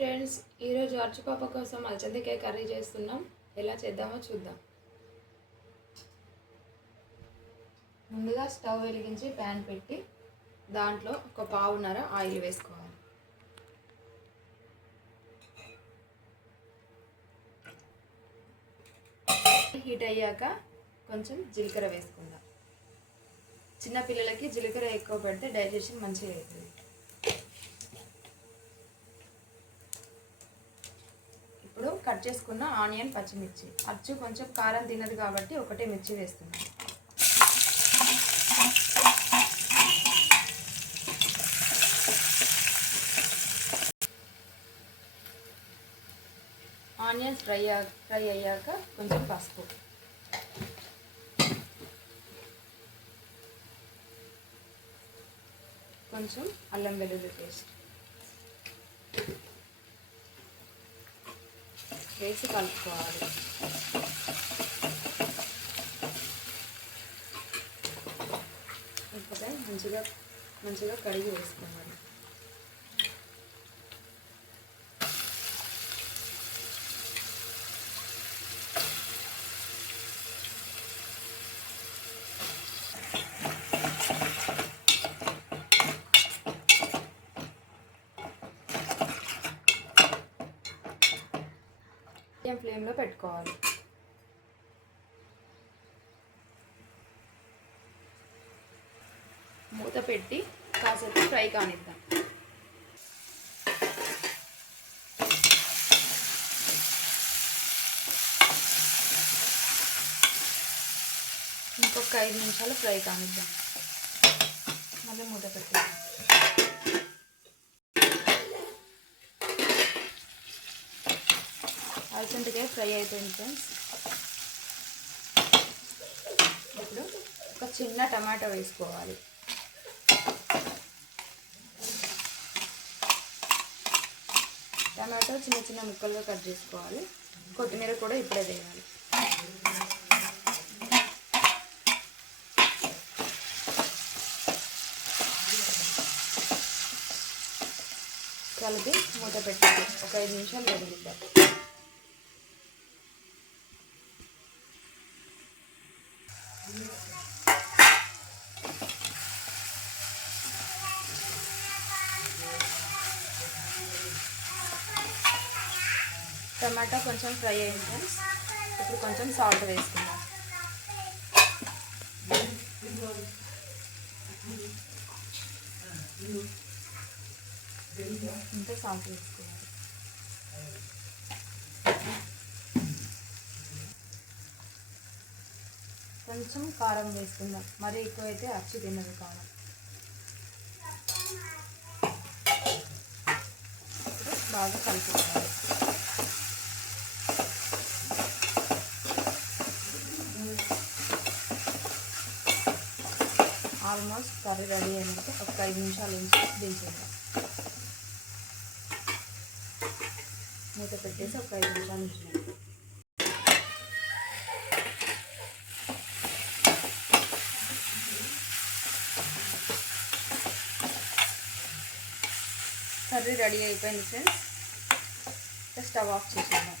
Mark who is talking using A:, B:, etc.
A: Friends ఈరోజు అర్చుపాప కోసం అలచందకాయ curry చేస్తున్నాం. ఎలా చేద్దామో చూద్దాం. ముందుగా స్టవ్ వెలిగించి ప్యాన్ పెట్టి దాంట్లో ఒక పావున్నర ఆయిల్ వేసుకోవాలి. హీట్ అయ్యాక కొంచెం జీలకర్ర వేసుకుందాం. చిన్న పిల్లలకి జీలకర్ర ఎక్కువ పెడితే డైజెషన్ మంచిగా అవుతుంది ఇప్పుడు కట్ చేసుకున్న ఆనియన్ పచ్చిమిర్చి. అచ్చు కొంచెం కారం తినదు కాబట్టి ఒకటే మిర్చి వేస్తున్నాను ఆనియన్స్ ఫ్రై ఫ్రై అయ్యాక కొంచెం పసుపు. కొంచెం అల్లం వెల్లుల్లి పేస్ట్. వేసి కలుపుకోవాలి. ఇప్పుడే మంచిగా మంచిగా కడిగి వేసుకోవాలి. మీడియం ఫ్లేమ్లో పెట్టుకోవాలి. మూత పెట్టి కాసేపు ఫ్రై కానిద్దాం. ఇంకొక ఐదు నిమిషాలు ఫ్రై కానిద్దాం. మళ్ళీ మూత పెట్టి అలసందకాయ ఫ్రై అయిపోయింది ఫ్రెండ్స్. ఇప్పుడు ఒక చిన్న టమాటా వేసుకోవాలి. టమాటో చిన్న చిన్న ముక్కలుగా కట్ చేసుకోవాలి. కొత్తిమీర కూడా ఇప్పుడే వేయాలి. కలిపి మూత పెట్టాలి ఒక ఐదు నిమిషాలు వదిలిద్దాం టమాటా కొంచెం ఫ్రై అయింది. ఫ్రెండ్స్ ఇప్పుడు కొంచెం సాల్ట్ వేసుకుందాం. ఇంకా సాల్ట్ వేసుకోవాలి. కొంచెం కారం వేసుకుందాం. మరీ ఎక్కువైతే అచ్చు తిన్నది కారం. బాగా కలుపుకోవాలి ఆల్మోస్ట్ కర్రీ రెడీ అయినట్టు ఒక ఐదు నిమిషాలు నుంచి దించేద్దాం. మూత పెట్టేసి ఒక ఐదు నిమిషాలు ఉంచుదాం. కర్రీ రెడీ అయిపోయింది ఫ్రెండ్స్. స్టవ్ ఆఫ్ చేసేద్దాం.